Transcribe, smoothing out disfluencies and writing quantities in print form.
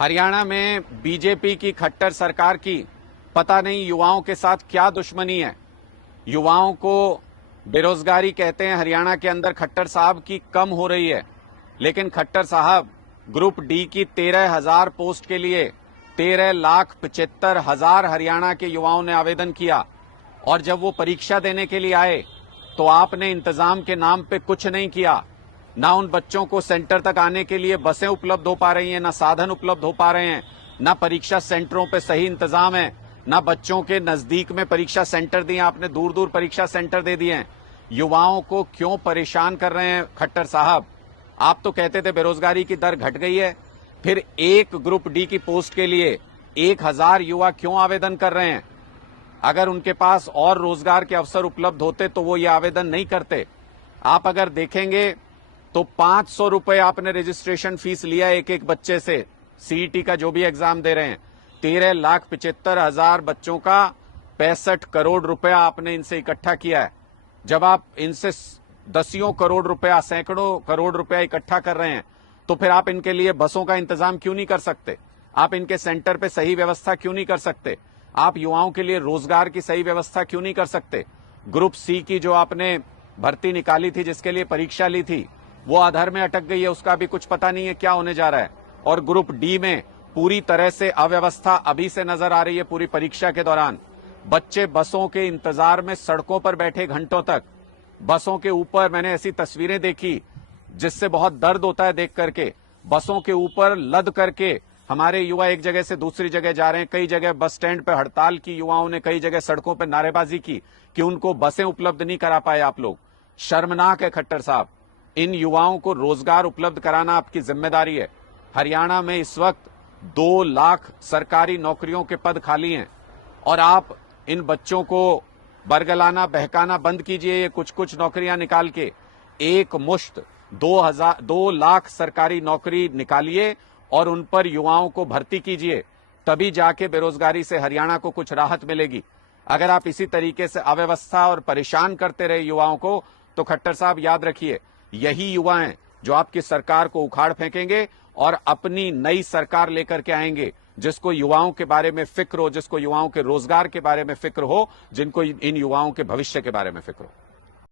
हरियाणा में बीजेपी की खट्टर सरकार की पता नहीं युवाओं के साथ क्या दुश्मनी है। युवाओं को बेरोजगारी कहते हैं, हरियाणा के अंदर खट्टर साहब की कम हो रही है, लेकिन खट्टर साहब ग्रुप डी की 13,000 पोस्ट के लिए 13,75,000 हरियाणा के युवाओं ने आवेदन किया और जब वो परीक्षा देने के लिए आए तो आपने इंतजाम के नाम पे कुछ नहीं किया। ना उन बच्चों को सेंटर तक आने के लिए बसें उपलब्ध हो पा रही हैं, ना साधन उपलब्ध हो पा रहे हैं, ना परीक्षा सेंटरों पे सही इंतजाम है, ना बच्चों के नजदीक में परीक्षा सेंटर दिए, आपने दूर दूर परीक्षा सेंटर दे दिए हैं। युवाओं को क्यों परेशान कर रहे हैं खट्टर साहब? आप तो कहते थे बेरोजगारी की दर घट गई है, फिर एक ग्रुप डी की पोस्ट के लिए 1,000 युवा क्यों आवेदन कर रहे हैं? अगर उनके पास और रोजगार के अवसर उपलब्ध होते तो वो ये आवेदन नहीं करते। आप अगर देखेंगे तो 500 रुपए आपने रजिस्ट्रेशन फीस लिया एक एक बच्चे से, सीईटी का जो भी एग्जाम दे रहे हैं। 13,75,000 बच्चों का 65 करोड़ रुपया आपने इनसे इकट्ठा किया है। जब आप इनसे दसियों करोड़ रुपया, सैकड़ों करोड़ रुपया इकट्ठा कर रहे हैं तो फिर आप इनके लिए बसों का इंतजाम क्यों नहीं कर सकते? आप इनके सेंटर पे सही व्यवस्था क्यों नहीं कर सकते? आप युवाओं के लिए रोजगार की सही व्यवस्था क्यों नहीं कर सकते? ग्रुप सी की जो आपने भर्ती निकाली थी, जिसके लिए परीक्षा ली थी, वो अधर में अटक गई है, उसका भी कुछ पता नहीं है क्या होने जा रहा है। और ग्रुप डी में पूरी तरह से अव्यवस्था अभी से नजर आ रही है। पूरी परीक्षा के दौरान बच्चे बसों के इंतजार में सड़कों पर बैठे घंटों तक, बसों के ऊपर मैंने ऐसी तस्वीरें देखी जिससे बहुत दर्द होता है देख करके। बसों के ऊपर लद करके हमारे युवा एक जगह से दूसरी जगह जा रहे हैं। कई जगह बस स्टैंड पर हड़ताल की युवाओं ने, कई जगह सड़कों पर नारेबाजी की कि उनको बसें उपलब्ध नहीं करा पाए आप लोग। शर्मनाक है खट्टर साहब। इन युवाओं को रोजगार उपलब्ध कराना आपकी जिम्मेदारी है। हरियाणा में इस वक्त 2 लाख सरकारी नौकरियों के पद खाली हैं और आप इन बच्चों को बरगलाना, बहकाना बंद कीजिए। ये कुछ कुछ नौकरियां निकाल के एक मुश्त 2 लाख सरकारी नौकरी निकालिए और उन पर युवाओं को भर्ती कीजिए, तभी जाके बेरोजगारी से हरियाणा को कुछ राहत मिलेगी। अगर आप इसी तरीके से अव्यवस्था और परेशान करते रहे युवाओं को तो खट्टर साहब याद रखिए, यही युवा हैं जो आपकी सरकार को उखाड़ फेंकेंगे और अपनी नई सरकार लेकर के आएंगे, जिसको युवाओं के बारे में फिक्र हो, जिसको युवाओं के रोजगार के बारे में फिक्र हो, जिनको इन युवाओं के भविष्य के बारे में फिक्र हो।